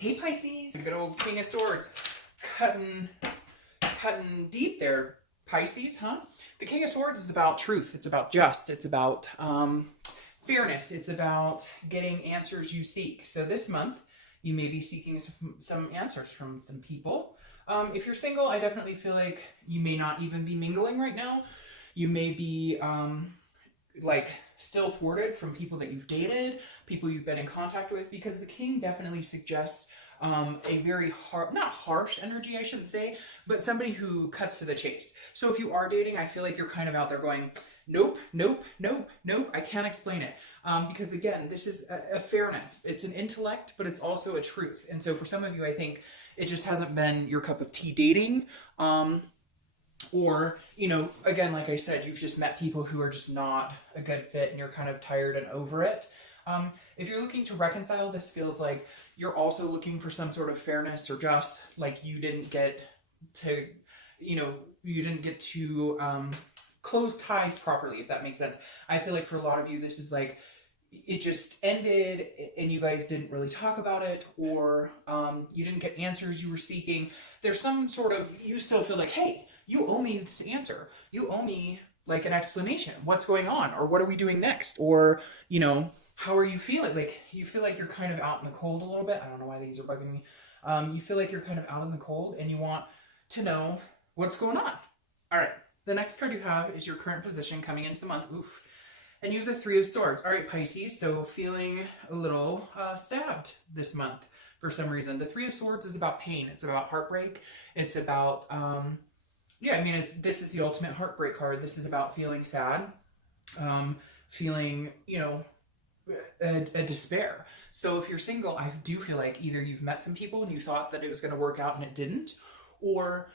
Hey Pisces, good old King of Swords, cutting deep there, Pisces, huh? The King of Swords is about truth. It's about just. It's about fairness. It's about getting answers you seek. So this month, you may be seeking some answers from some people. If you're single, I definitely feel like you may not even be mingling right now. You may be like still thwarted from people that you've dated, people you've been in contact with, because the king definitely suggests a very not harsh energy, I shouldn't say, but somebody who cuts to the chase. So if you are dating, I feel like you're kind of out there going, nope, nope, nope, nope, I can't explain it. Because again, this is a fairness. It's an intellect, but it's also a truth. And so for some of you, I think it just hasn't been your cup of tea dating. Or, you know, again, like I said, you've just met people who are just not a good fit and you're kind of tired and over it. If you're looking to reconcile, this feels like you're also looking for some sort of fairness or just, like you didn't get to, close ties properly, if that makes sense. I feel like for a lot of you, this is like, it just ended and you guys didn't really talk about it, or you didn't get answers you were seeking. There's some sort of, you still feel like, hey, you owe me this answer. You owe me like an explanation. What's going on? Or what are we doing next? Or, how are you feeling? Like, you feel like you're kind of out in the cold a little bit. I don't know why these are bugging me. You feel like you're kind of out in the cold and you want to know what's going on. All right. The next card you have is your current position coming into the month. Oof. And you have the Three of Swords. All right, Pisces. So feeling a little stabbed this month for some reason. The Three of Swords is about pain. It's about heartbreak. It's about... this is the ultimate heartbreak card. This is about feeling sad, feeling, a despair. So if you're single, I do feel like either you've met some people and you thought that it was going to work out and it didn't, or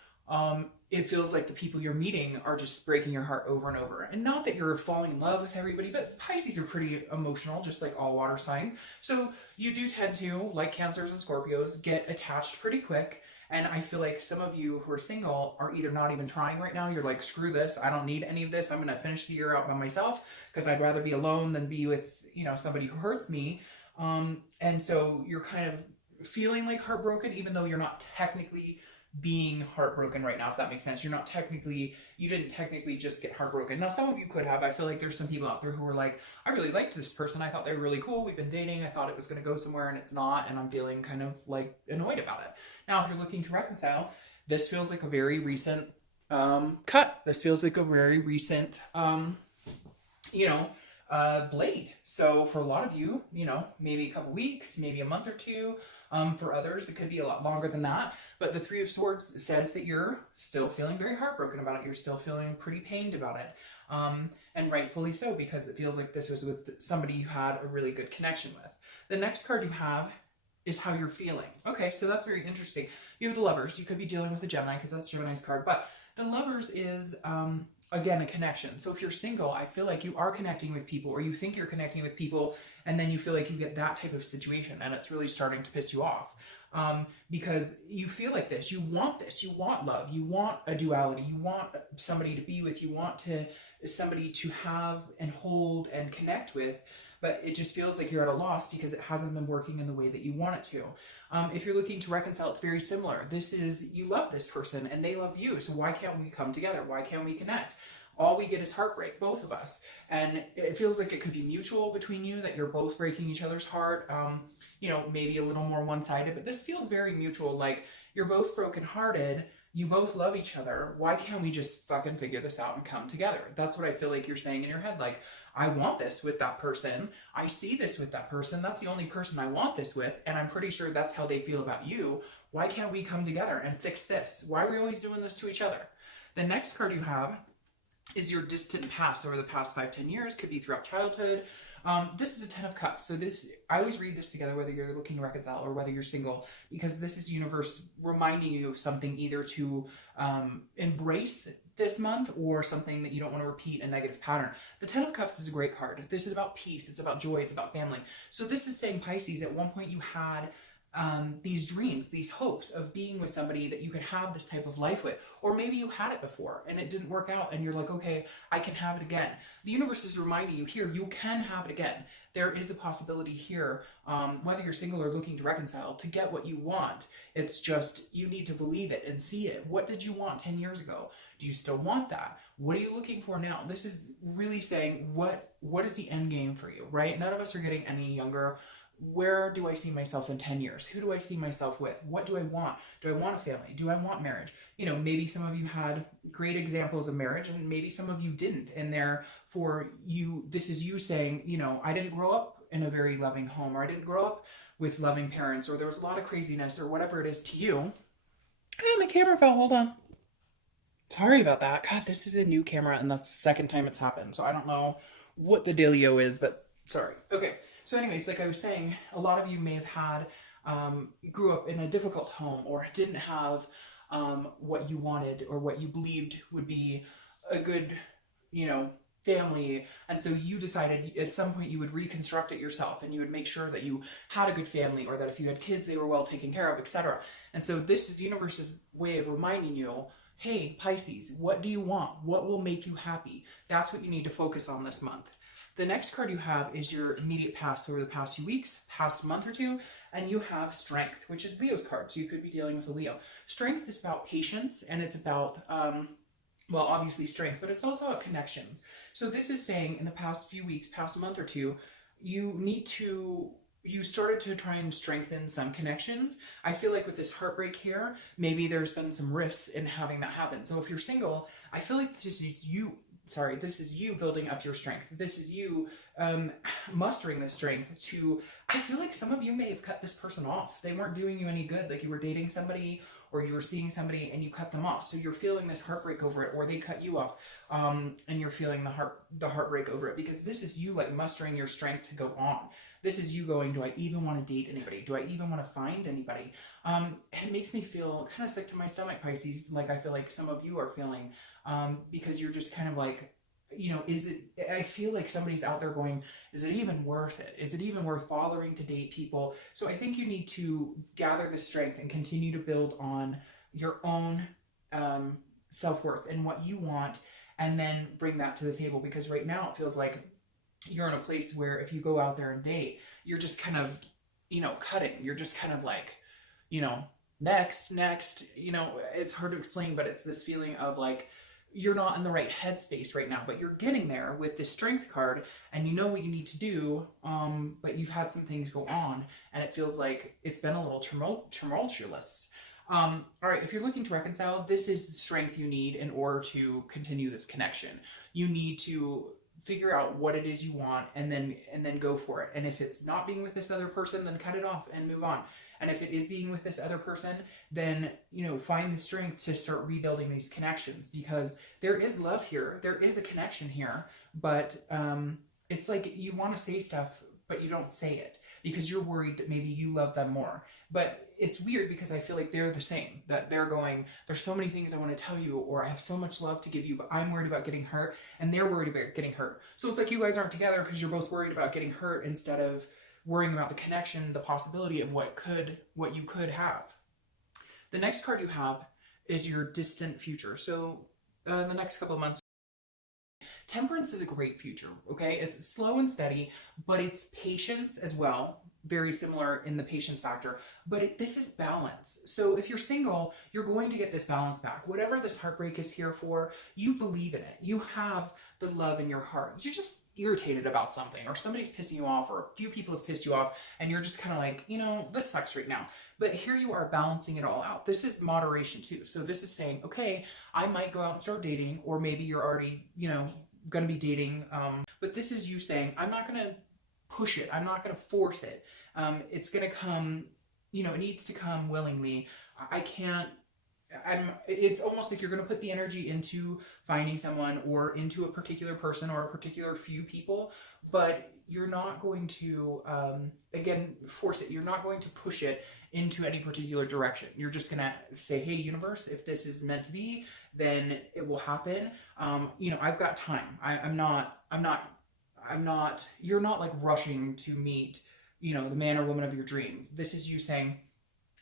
it feels like the people you're meeting are just breaking your heart over and over. And not that you're falling in love with everybody, but Pisces are pretty emotional, just like all water signs. So you do tend to, like Cancers and Scorpios, get attached pretty quick. And I feel like some of you who are single are either not even trying right now. You're like, screw this. I don't need any of this. I'm going to finish the year out by myself because I'd rather be alone than be with, somebody who hurts me. And so you're kind of feeling like heartbroken, even though you're not technically being heartbroken right now, if that makes sense. You didn't technically just get heartbroken. Now, some of you could have. I feel like there's some people out there who are like, I really liked this person. I thought they were really cool. We've been dating. I thought it was going to go somewhere and it's not. And I'm feeling kind of like annoyed about it. Now, if you're looking to reconcile, this feels like a very recent cut. This feels like a very recent, blade. So for a lot of you, maybe a couple weeks, maybe a month or two. For others, it could be a lot longer than that. But the Three of Swords says that you're still feeling very heartbroken about it. You're still feeling pretty pained about it. And rightfully so, because it feels like this was with somebody you had a really good connection with. The next card you have is how you're feeling. Okay, so that's very interesting. You have the Lovers. You could be dealing with a Gemini because that's Gemini's card. But the Lovers is, again, a connection. So if you're single, I feel like you are connecting with people, or you think you're connecting with people, and then you feel like you get that type of situation and it's really starting to piss you off. Because you feel like this. You want love. You want a duality. You want somebody to be with. You want somebody to have and hold and connect with. But it just feels like you're at a loss because it hasn't been working in the way that you want it to. If you're looking to reconcile, it's very similar. This is, you love this person and they love you. So why can't we come together? Why can't we connect? All we get is heartbreak, both of us. And it feels like it could be mutual between you, that you're both breaking each other's heart. Maybe a little more one-sided, but this feels very mutual. Like you're both brokenhearted. You both love each other. Why can't we just fucking figure this out and come together? That's what I feel like you're saying in your head. Like, I want this with that person. I see this with that person. That's the only person I want this with. And I'm pretty sure that's how they feel about you. Why can't we come together and fix this? Why are we always doing this to each other? The next card you have is your distant past, over the past 5-10 years. Could be throughout childhood. This is a 10 of Cups. So I always read this together, whether you're looking to reconcile or whether you're single, because this is universe reminding you of something either to embrace this month or something that you don't want to repeat a negative pattern. The 10 of Cups is a great card. This is about peace. It's about joy. It's about family. So this is saying, Pisces, at one point you had these dreams, these hopes of being with somebody that you could have this type of life with. Or maybe you had it before and it didn't work out and you're like, okay, I can have it again. The universe is reminding you here, you can have it again. There is a possibility here, whether you're single or looking to reconcile, to get what you want. It's just, you need to believe it and see it. What did you want 10 years ago? Do you still want that? What are you looking for now? This is really saying, what is the end game for you, right? None of us are getting any younger. Where do I see myself in 10 years? Who do I see myself with? What do I want? Do I want a family? Do I want marriage? You know, maybe some of you had great examples of marriage and maybe some of you didn't. And therefore this is you saying, you know, I didn't grow up in a very loving home, or I didn't grow up with loving parents, or there was a lot of craziness, or whatever it is to you. Oh, my camera fell, hold on. Sorry about that. God, this is a new camera and that's the second time it's happened. So I don't know what the dealio is, but sorry. Okay. So anyways, like I was saying, a lot of you may have had, grew up in a difficult home or didn't have what you wanted or what you believed would be a good, you know, family. And so you decided at some point you would reconstruct it yourself and you would make sure that you had a good family, or that if you had kids, they were well taken care of, etc. And so this is the universe's way of reminding you, hey, Pisces, what do you want? What will make you happy? That's what you need to focus on this month. The next card you have is your immediate past over the past few weeks, past month or two, and you have Strength, which is Leo's card. So you could be dealing with a Leo. Strength is about patience, and it's about, well, obviously strength, but it's also about connections. So this is saying in the past few weeks, past month or two, you started to try and strengthen some connections. I feel like with this heartbreak here, maybe there's been some risks in having that happen. So if you're single, I feel like this is you building up your strength. This is you mustering the strength to, I feel like some of you may have cut this person off. They weren't doing you any good. Like you were dating somebody or you were seeing somebody and you cut them off. So you're feeling this heartbreak over it, or they cut you off and you're feeling the heartbreak over it, because this is you like mustering your strength to go on. This is you going, do I even want to date anybody? Do I even want to find anybody? It makes me feel kind of sick to my stomach, Pisces, like I feel like some of you are feeling, because you're just kind of like, you know, I feel like somebody's out there going, is it even worth it? Is it even worth bothering to date people? So I think you need to gather the strength and continue to build on your own self-worth and what you want, and then bring that to the table, because right now it feels like you're in a place where if you go out there and date, you're just kind of, you know, cutting. You're just kind of like, you know, next, you know, it's hard to explain, but it's this feeling of like, you're not in the right headspace right now, but you're getting there with this Strength card and you know what you need to do, but you've had some things go on and it feels like it's been a little tumultuous. All right, if you're looking to reconcile, this is the strength you need in order to continue this connection. You need to figure out what it is you want and then go for it. And if it's not being with this other person, then cut it off and move on. And if it is being with this other person, then, you know, find the strength to start rebuilding these connections, because there is love here. There is a connection here, but it's like you want to say stuff, but you don't say it because you're worried that maybe you love them more. But it's weird because I feel like they're the same, that they're going, there's so many things I want to tell you, or I have so much love to give you, but I'm worried about getting hurt, and they're worried about getting hurt. So it's like you guys aren't together because you're both worried about getting hurt instead of worrying about the connection, the possibility of what you could have. The next card you have is your distant future. So the next couple of months, Temperance is a great future, okay? It's slow and steady, but it's patience as well. Very similar in the patience factor, but this is balance. So if you're single, you're going to get this balance back. Whatever this heartbreak is here for, you believe in it. You have the love in your heart. You're just irritated about something, or somebody's pissing you off, or a few people have pissed you off, and you're just kind of like, you know, this sucks right now. But here you are balancing it all out. This is moderation too. So this is saying, okay, I might go out and start dating, or maybe you're already, you know, going to be dating. But this is you saying, I'm not going to push it. I'm not going to force it. It's going to come, you know, it needs to come willingly. It's almost like you're going to put the energy into finding someone, or into a particular person, or a particular few people, but you're not going to, again, force it. You're not going to push it into any particular direction. You're just going to say, hey, universe, if this is meant to be, then it will happen. You know, I've got time. You're not like rushing to meet, the man or woman of your dreams. This is you saying,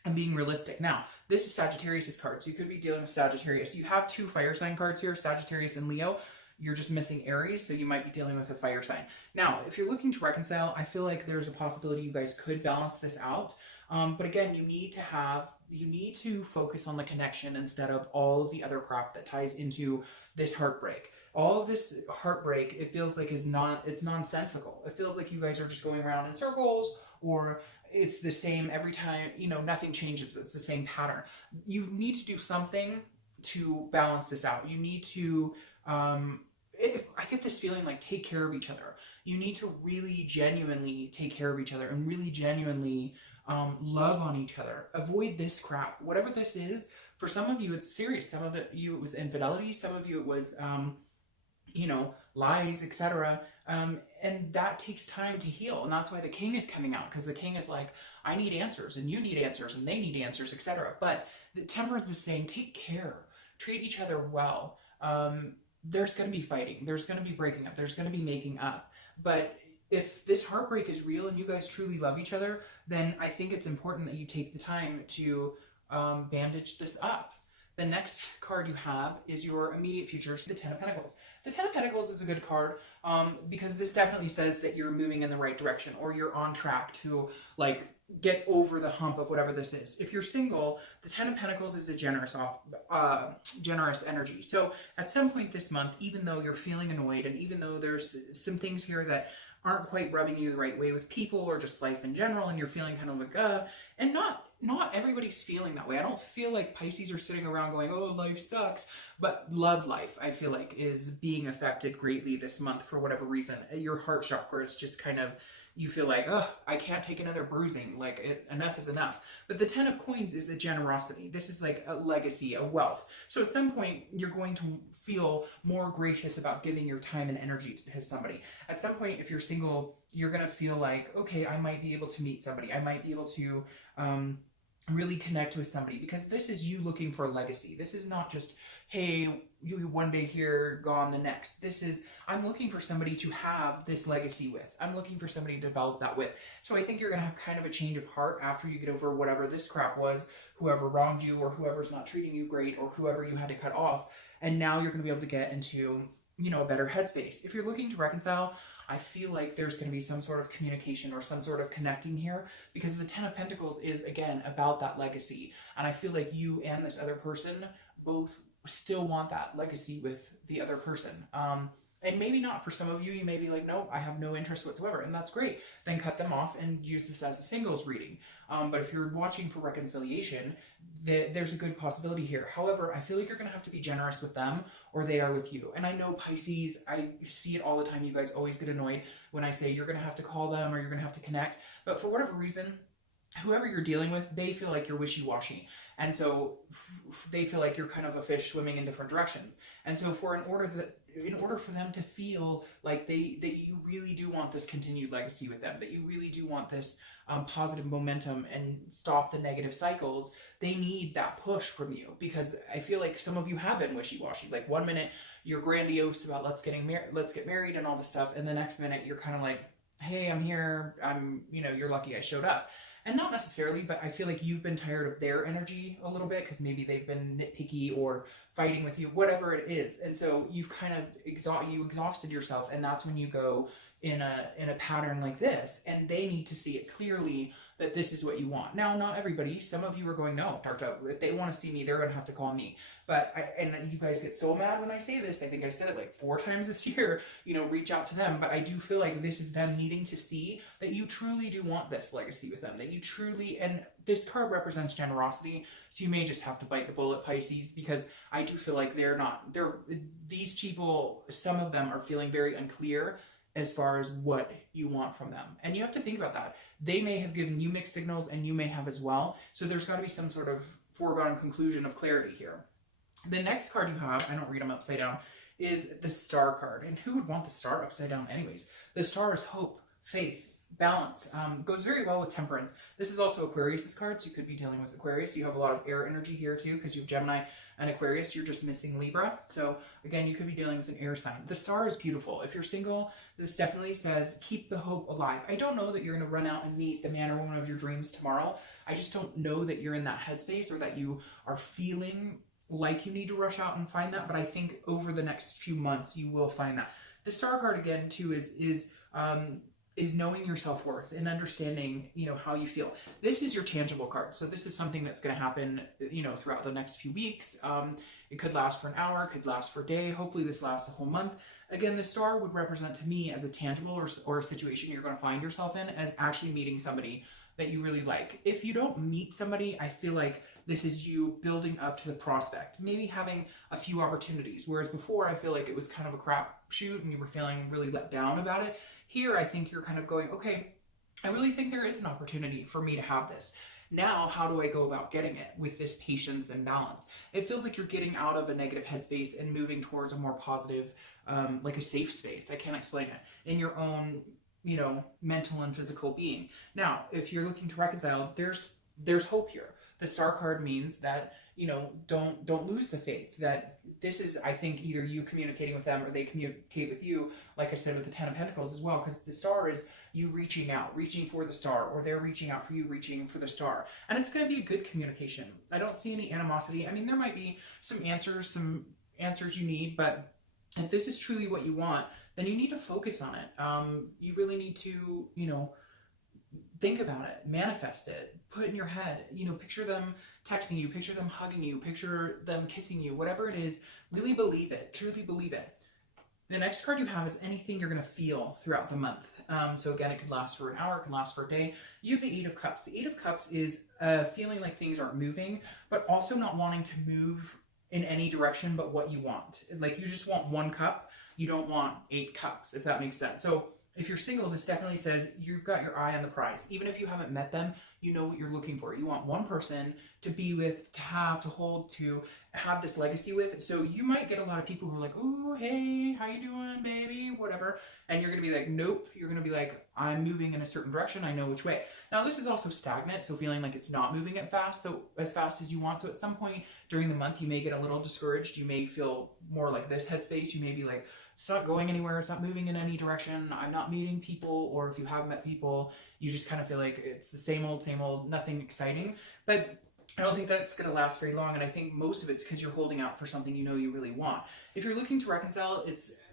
I'm being realistic. Now, this is Sagittarius's cards. You could be dealing with Sagittarius. You have 2 fire sign cards here, Sagittarius and Leo. You're just missing Aries, so you might be dealing with a fire sign. Now, if you're looking to reconcile, I feel like there's a possibility you guys could balance this out. But again, you need to focus on the connection instead of all of the other crap that ties into this heartbreak. All of this heartbreak, it feels like it's nonsensical. It feels like you guys are just going around in circles, or it's the same every time, nothing changes. It's the same pattern. You need to do something to balance this out. You need to, I get this feeling like take care of each other. You need to really genuinely take care of each other and really genuinely love on each other. Avoid this crap. Whatever this is, for some of you, it's serious. Some of it was infidelity. Some of you, it was, lies, etc. And that takes time to heal. And that's why the king is coming out, because the king is like, I need answers, and you need answers, and they need answers, etc. But the temperance is saying, take care, treat each other well. There's going to be fighting. There's going to be breaking up. There's going to be making up. But if this heartbreak is real and you guys truly love each other, then I think it's important that you take the time to bandage this up. The next card you have is your immediate future, the Ten of Pentacles. The Ten of Pentacles is a good card because this definitely says that you're moving in the right direction, or you're on track to get over the hump of whatever this is. If you're single, the Ten of Pentacles is a generous energy. So at some point this month, even though you're feeling annoyed, and even though there's some things here that aren't quite rubbing you the right way with people or just life in general, and you're feeling kind of like, and not everybody's feeling that way. I don't feel like Pisces are sitting around going, oh, life sucks, but love life, I feel like, is being affected greatly this month for whatever reason. Your heart chakra is just kind of, you feel like, oh, I can't take another bruising, enough is enough. But the Ten of Coins is a generosity. This is like a legacy, a wealth. So at some point, you're going to feel more gracious about giving your time and energy to somebody. At some point, if you're single, you're going to feel like, okay, I might be able to meet somebody. I might be able to really connect with somebody, because this is you looking for a legacy. This is not just, hey, you one day here, gone the next. This is, I'm looking for somebody to have this legacy with. I'm looking for somebody to develop that with. So I think you're going to have kind of a change of heart after you get over whatever this crap was, whoever wronged you, or whoever's not treating you great, or whoever you had to cut off. And now you're going to be able to get into, a better headspace. If you're looking to reconcile, I feel like there's going to be some sort of communication or some sort of connecting here, because the Ten of Pentacles is, again, about that legacy. And I feel like you and this other person both still want that legacy with the other person. And maybe not. For some of you, you may be like, no, I have no interest whatsoever. And that's great. Then cut them off and use this as a singles reading. But if you're watching for reconciliation, there's a good possibility here. However, I feel like you're going to have to be generous with them, or they are with you. And I know Pisces, I see it all the time. You guys always get annoyed when I say you're going to have to call them or you're going to have to connect. But for whatever reason, whoever you're dealing with, they feel like you're wishy-washy. And so they feel like you're kind of a fish swimming in different directions. And so in order for them to feel like that you really do want this continued legacy with them, that you really do want this positive momentum and stop the negative cycles, they need that push from you. Because I feel like some of you have been wishy-washy. Like one minute you're grandiose about let's get married and all this stuff, and the next minute you're kind of like, hey, I'm here, you're lucky I showed up. And not necessarily, but I feel like you've been tired of their energy a little bit, because maybe they've been nitpicky or fighting with you, whatever it is. And so you've kind of exhausted yourself, and that's when you go in a pattern like this, and they need to see it clearly that this is what you want. Now, not everybody. Some of you are going, no, if they want to see me, they're going to have to call me. But and you guys get so mad when I say this. I think I said it like 4 times this year, reach out to them. But I do feel like this is them needing to see that you truly do want this legacy with them, that you truly, and this card represents generosity. So you may just have to bite the bullet, Pisces, because I do feel like these people, some of them are feeling very unclear as far as what you want from them. And you have to think about that. They may have given you mixed signals, and you may have as well. So there's got to be some sort of foregone conclusion of clarity here. The next card you have, I don't read them upside down, is the Star card. And who would want the Star upside down anyways? The Star is hope, faith, balance goes very well with temperance. This is also Aquarius's card, so you could be dealing with Aquarius. You have a lot of air energy here too, because you have Gemini and Aquarius. You're just missing Libra. So again, you could be dealing with an air sign. The star is beautiful. If you're single, this definitely says keep the hope alive. I don't know that you're going to run out and meet the man or woman of your dreams tomorrow. I just don't know that you're in that headspace, or that you are feeling like you need to rush out and find that. But I think over the next few months, you will find that. The star card again too is knowing your self-worth and understanding, you know, how you feel. This is your tangible card. So this is something that's going to happen, you know, throughout the next few weeks. It could last for an hour, it could last for a day. Hopefully this lasts a whole month. Again, the star would represent to me as a tangible or a situation you're going to find yourself in, as actually meeting somebody that you really like. If you don't meet somebody, I feel like this is you building up to the prospect, maybe having a few opportunities. Whereas before, I feel like it was kind of a crap shoot and you were feeling really let down about it. Here, I think you're kind of going, okay, I really think there is an opportunity for me to have this. Now, how do I go about getting it with this patience and balance? It feels like you're getting out of a negative headspace and moving towards a more positive, like a safe space. I can't explain it. In your own, you know, mental and physical being. Now, if you're looking to reconcile, there's hope here. The star card means that, you know, don't lose the faith. That this is, I think, either you communicating with them or they communicate with you, like I said with the Ten of Pentacles as well, because the star is you reaching out, reaching for the star, or they're reaching out for you, reaching for the star. And it's going to be a good communication. I don't see any animosity. I mean, there might be some answers you need, but if this is truly what you want, then you need to focus on it. You really need to, you know, think about it, manifest it, put it in your head, you know, picture them texting you, picture them hugging you, picture them kissing you, whatever it is, really believe it, truly believe it. The next card you have is anything you're going to feel throughout the month. So again, it could last for an hour, it can last for a day. You have the Eight of Cups. The Eight of Cups is feeling like things aren't moving, but also not wanting to move in any direction but what you want. Like you just want one cup. You don't want 8 cups, if that makes sense. So if you're single, this definitely says you've got your eye on the prize. Even if you haven't met them, you know what you're looking for. You want one person to be with, to have, to hold, to have this legacy with. So you might get a lot of people who are like, oh, hey, how you doing, baby, whatever. And you're going to be like, nope. You're going to be like, I'm moving in a certain direction. I know which way. Now, this is also stagnant, so feeling like it's not moving as fast as you want. So at some point during the month, you may get a little discouraged. You may feel more like this headspace. You may be like, it's not going anywhere. It's not moving in any direction. I'm not meeting people. Or if you have met people, you just kind of feel like it's the same old, nothing exciting. But I don't think that's going to last very long. And I think most of it's because you're holding out for something you know you really want. If you're looking to reconcile,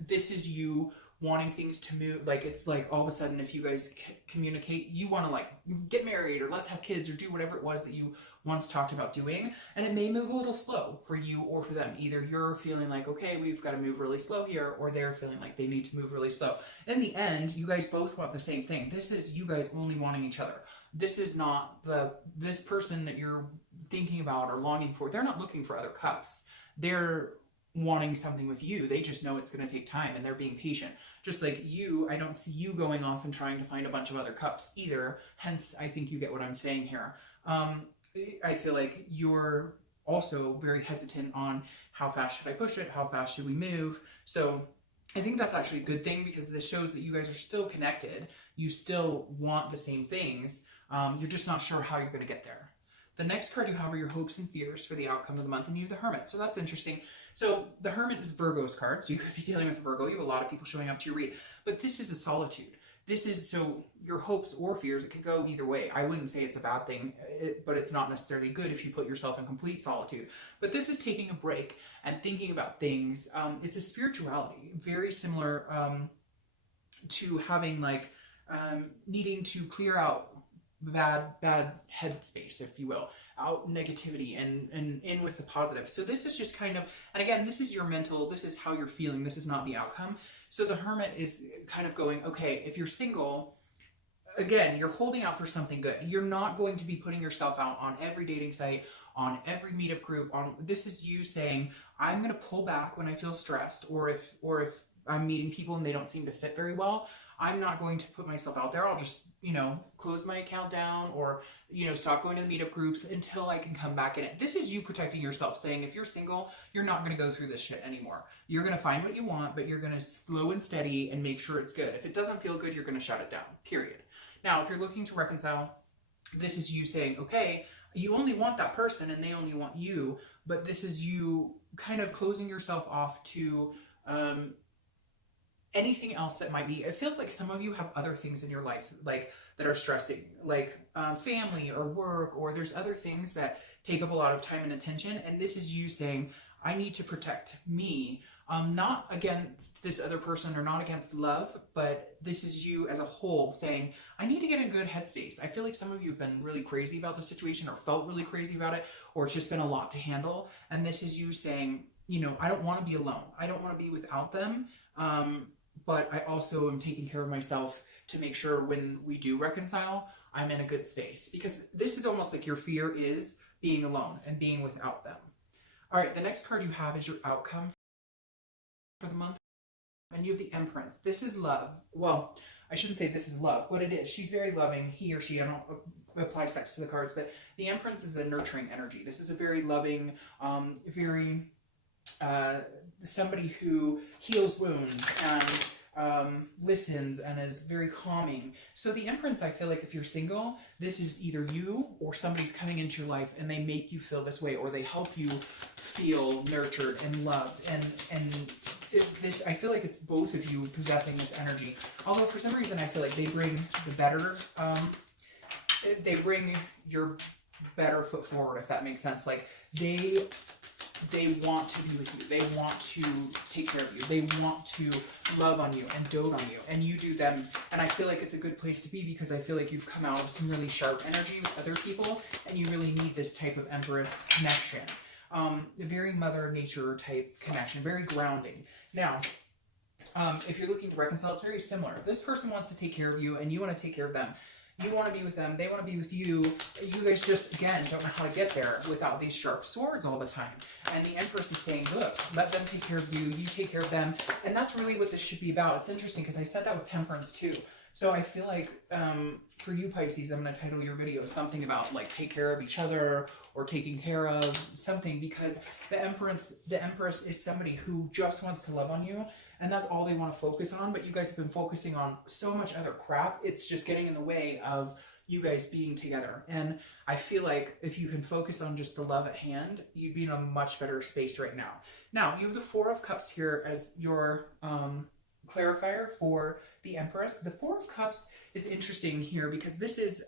this is you wanting things to move. Like it's like all of a sudden, if you guys communicate, you want to like get married or let's have kids or do whatever it was that you once talked about doing. And it may move a little slow for you or for them. Either you're feeling like, okay, we've got to move really slow here, or they're feeling like they need to move really slow. In the end, you guys both want the same thing. This is you guys only wanting each other. This is not this person that you're thinking about or longing for. They're not looking for other cups. They're wanting something with you. They just know it's going to take time and they're being patient. Just like you, I don't see you going off and trying to find a bunch of other cups either. Hence, I think you get what I'm saying here. I feel like you're also very hesitant on how fast should I push it? How fast should we move? So I think that's actually a good thing because this shows that you guys are still connected. You still want the same things. You're just not sure how you're going to get there. The next card you have are your hopes and fears for the outcome of the month, and you have the Hermit. So that's interesting. So the Hermit is Virgo's card, so you could be dealing with Virgo. You have a lot of people showing up to your read. But this is a solitude. This is, so your hopes or fears, it could go either way. I wouldn't say it's a bad thing, but it's not necessarily good if you put yourself in complete solitude. But this is taking a break and thinking about things. It's a spirituality, very similar to having like needing to clear out bad headspace, if you will, out negativity and in with the positive. So this is just kind of, and again, this is your mental, this is how you're feeling, this is not the outcome. So the Hermit is kind of going, okay, if you're single, again, you're holding out for something good. You're not going to be putting yourself out on every dating site, on every meetup group. This is you saying, I'm going to pull back when I feel stressed, or if I'm meeting people and they don't seem to fit very well, I'm not going to put myself out there. I'll just, close my account down or, stop going to the meetup groups until I can come back in it. This is you protecting yourself, saying if you're single, you're not going to go through this shit anymore. You're going to find what you want, but you're going to slow and steady and make sure it's good. If it doesn't feel good, you're going to shut it down, period. Now, if you're looking to reconcile, this is you saying, okay, you only want that person and they only want you, but this is you kind of closing yourself off to anything else that might be. It feels like some of you have other things in your life, like that are stressing, like family or work, or there's other things that take up a lot of time and attention. And this is you saying, I need to protect me, not against this other person or not against love, but this is you as a whole saying, I need to get in a good headspace. I feel like some of you have been really crazy about the situation or felt really crazy about it, or it's just been a lot to handle. And this is you saying, you know, I don't want to be alone. I don't want to be without them. But I also am taking care of myself to make sure when we do reconcile, I'm in a good space. Because this is almost like your fear is being alone and being without them. All right, the next card you have is your outcome for the month. And you have the Empress. This is love. Well, I shouldn't say this is love. What it is, she's very loving, he or she, I don't apply sex to the cards, but the Empress is a nurturing energy. This is a very loving, very somebody who heals wounds and listens and is very calming. So the Empress, I feel like if you're single, this is either you or somebody's coming into your life and they make you feel this way, or they help you feel nurtured and loved. And this, I feel like it's both of you possessing this energy. Although for some reason I feel like they bring the better, they bring your better foot forward, if that makes sense. Like they want to be with you. They want to take care of you. They want to love on you and dote on you, and you do them. And I feel like it's a good place to be, because I feel like you've come out of some really sharp energy with other people, and you really need this type of Empress connection. A very Mother Nature type connection, very grounding. Now, if you're looking to reconcile, it's very similar. This person wants to take care of you, and you want to take care of them. You want to be with them. They want to be with you. You guys just, again, don't know how to get there without these sharp swords all the time. And the Empress is saying, look, let them take care of you. You take care of them. And that's really what this should be about. It's interesting because I said that with Temperance too. So I feel like for you Pisces, I'm going to title your video something about like take care of each other or taking care of something, because the Empress is somebody who just wants to love on you. And that's all they want to focus on. But you guys have been focusing on so much other crap. It's just getting in the way of you guys being together. And I feel like if you can focus on just the love at hand, you'd be in a much better space right now. Now, you have the Four of Cups here as your clarifier for the Empress. The Four of Cups is interesting here because this is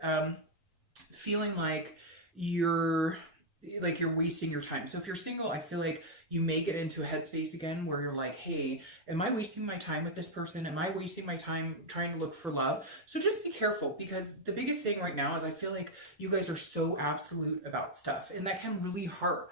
feeling like you're wasting your time. So if you're single, I feel like you may get into a headspace again where you're like, hey, am I wasting my time with this person? Am I wasting my time trying to look for love? So just be careful, because the biggest thing right now is I feel like you guys are so absolute about stuff, and that can really hurt.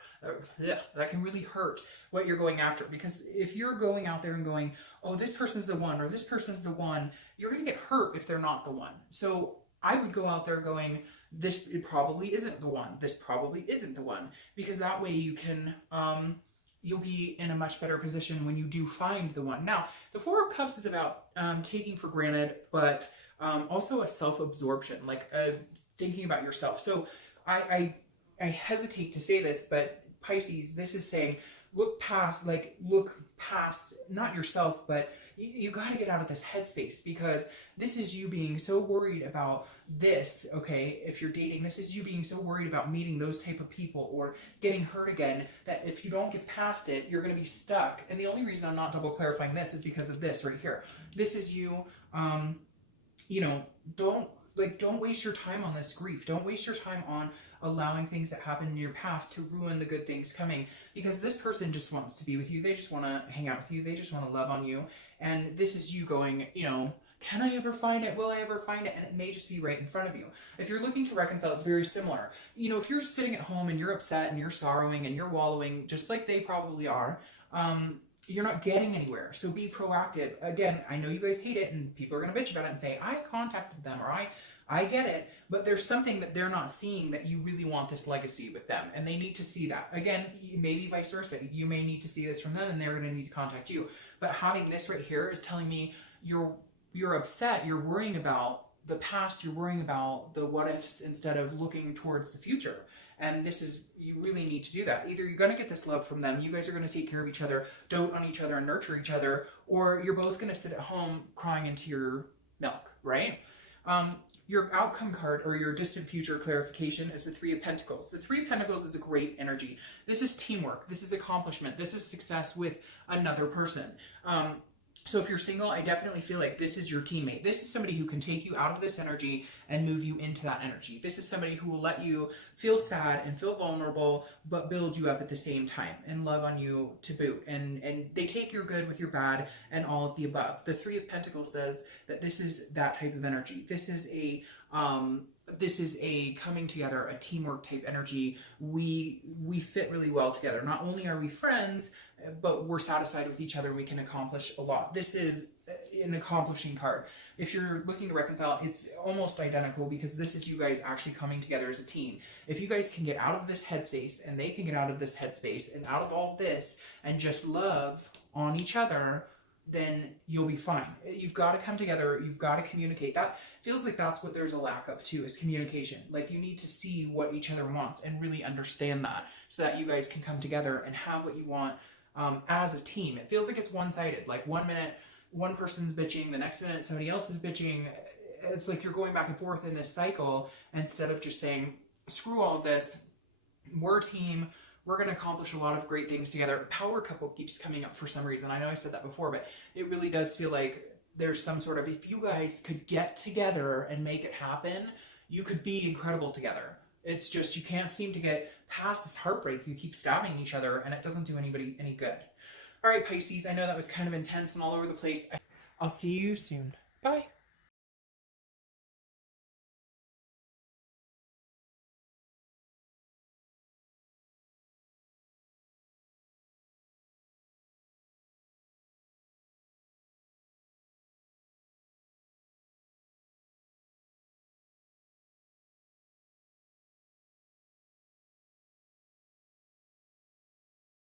That can really hurt what you're going after, because if you're going out there and going, oh, this person's the one or this person's the one, you're going to get hurt if they're not the one. So I would go out there going, this probably isn't the one. This probably isn't the one, because that way you can, you'll be in a much better position when you do find the one. Now, the Four of Cups is about taking for granted, but also a self-absorption, like thinking about yourself. So I hesitate to say this, but Pisces, this is saying, look past, not yourself, but you got to get out of this headspace, because this is you being so worried about this, okay? If you're dating, this is you being so worried about meeting those type of people or getting hurt again, that if you don't get past it, you're going to be stuck. And the only reason I'm not double clarifying this is because of this right here. This is you, you know, don't waste your time on this grief. Don't waste your time on allowing things that happened in your past to ruin the good things coming, because this person just wants to be with you. They just want to hang out with you. They just want to love on you. And this is you going, you know, can I ever find it? Will I ever find it? And it may just be right in front of you. If you're looking to reconcile, it's very similar. You know, if you're sitting at home and you're upset and you're sorrowing and you're wallowing, just like they probably are, you're not getting anywhere. So be proactive. Again, I know you guys hate it and people are going to bitch about it and say, I contacted them, or I get it, but there's something that they're not seeing that you really want this legacy with them, and they need to see that. Again, maybe vice versa. You may need to see this from them and they're going to need to contact you. But having this right here is telling me you're upset, you're worrying about the past, you're worrying about the what ifs instead of looking towards the future. And this is, you really need to do that. Either you're going to get this love from them, you guys are going to take care of each other, dote on each other and nurture each other, or you're both going to sit at home crying into your milk, right? Your outcome card or your distant future clarification is the Three of Pentacles. The Three of Pentacles is a great energy. This is teamwork. This is accomplishment. This is success with another person. So if you're single, I definitely feel like this is your teammate. This is somebody who can take you out of this energy and move you into that energy. This is somebody who will let you feel sad and feel vulnerable, but build you up at the same time and love on you to boot. And they take your good with your bad and all of the above. The Three of Pentacles says that this is that type of energy. This is a coming together, a teamwork type energy. We fit really well together. Not only are we friends, but we're satisfied with each other and we can accomplish a lot. This is an accomplishing card. If you're looking to reconcile, it's almost identical because this is you guys actually coming together as a team. If you guys can get out of this headspace and they can get out of this headspace and out of all this and just love on each other, then you'll be fine. You've got to come together. You've got to communicate. That feels like that's what there's a lack of too, is communication. Like you need to see what each other wants and really understand that so that you guys can come together and have what you want as a team. It feels like it's one-sided. Like 1 minute, one person's bitching, the next minute somebody else is bitching. It's like you're going back and forth in this cycle instead of just saying, screw all of this. We're a team. We're going to accomplish a lot of great things together. Power couple keeps coming up for some reason. I know I said that before, but it really does feel like there's some sort of, if you guys could get together and make it happen, you could be incredible together. It's just, you can't seem to get past this heartbreak. You keep stabbing each other and it doesn't do anybody any good. All right, Pisces, I know that was kind of intense and all over the place. I'll see you soon.